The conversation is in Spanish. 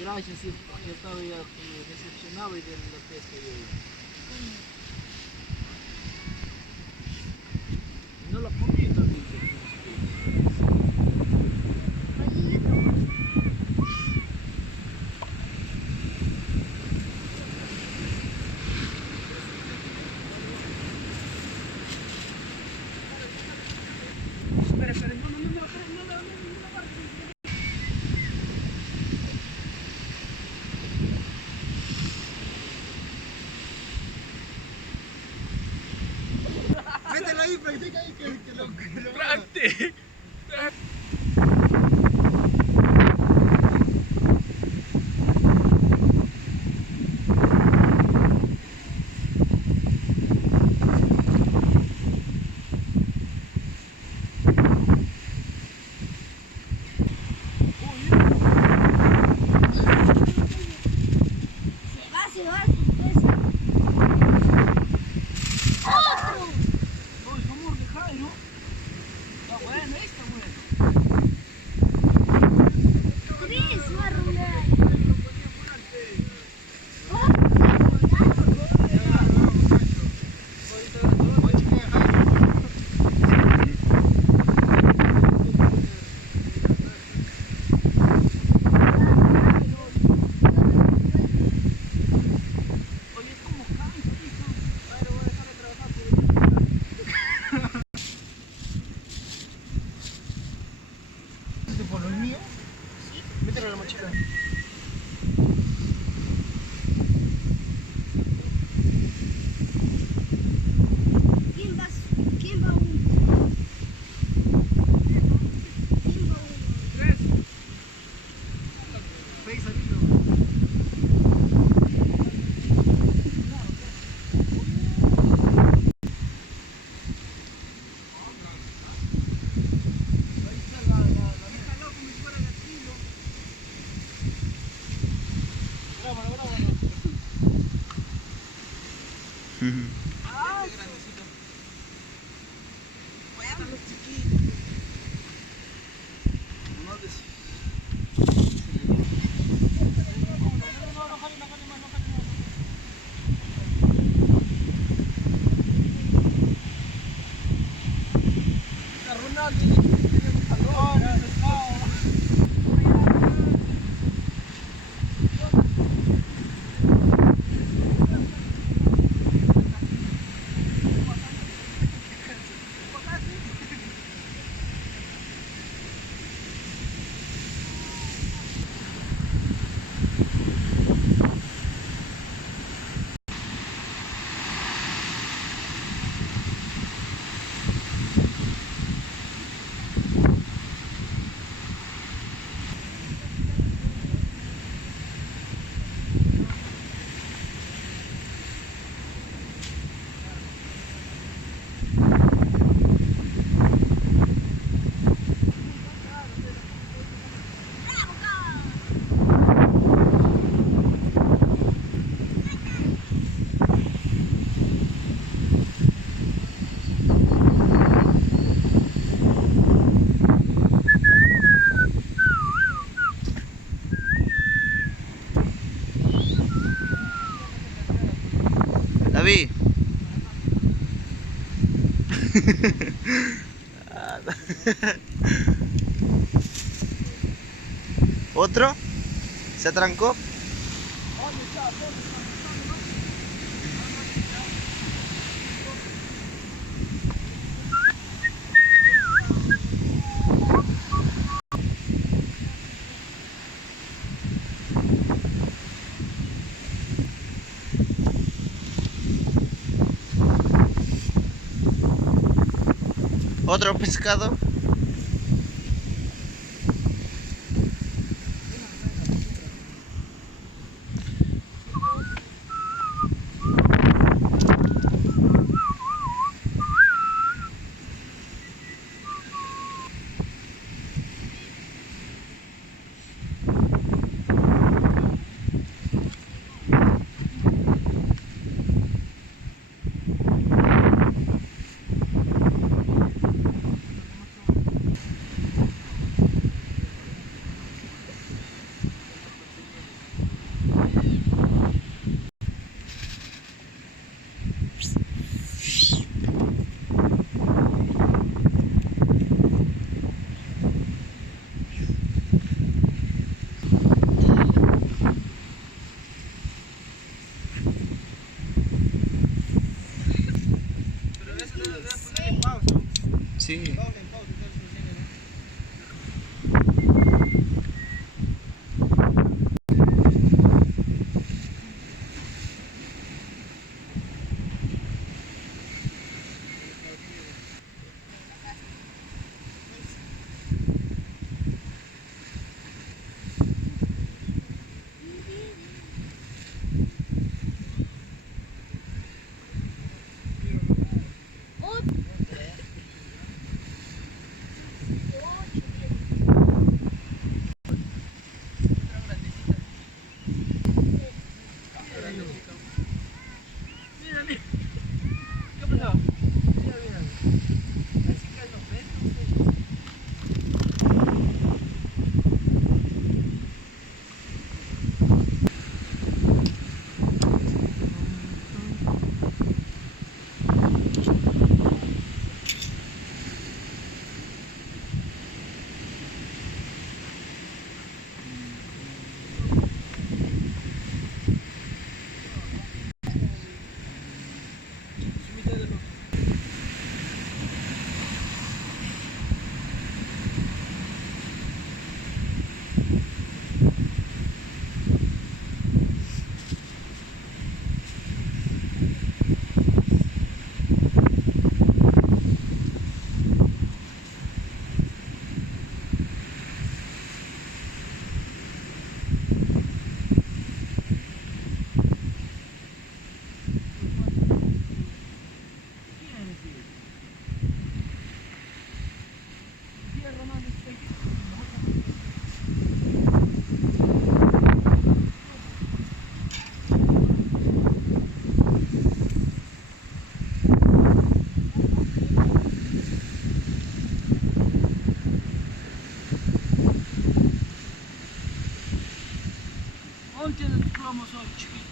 Gracias, sí, porque estaba ya decepcionado y de la pesca yo. Y no la comí también. Espera, espera, no, no, no, no, no, no, no, no. Mételo ahí, practica ahí que lo trate. Se va, sorpresa. ¡Otro! No, el amor de Jairo. Está bueno, está bueno. Tres va a rular. Oye, ¿cómo cansa, hijo? Jairo, voy a dejarlo trabajar por el mío. Mételo en la mochila. ¿Quién va? ¿Quién va uno? ¿Quién va uno? 3. 6 salidos. Grábalo, grábalo. Ah, este grandecito. Vaya están los chiquitos. No des... No, no jale más, no jale más. Está Ronaldo, tiene calor, pescado. David. ¿Otro? ¿Se atrancó? ¿Otro pescado? sí. Mírale. ¿Qué pasó? Mira, mira. Así que los peces. Hoy tiene tu plomo solo, chiquito.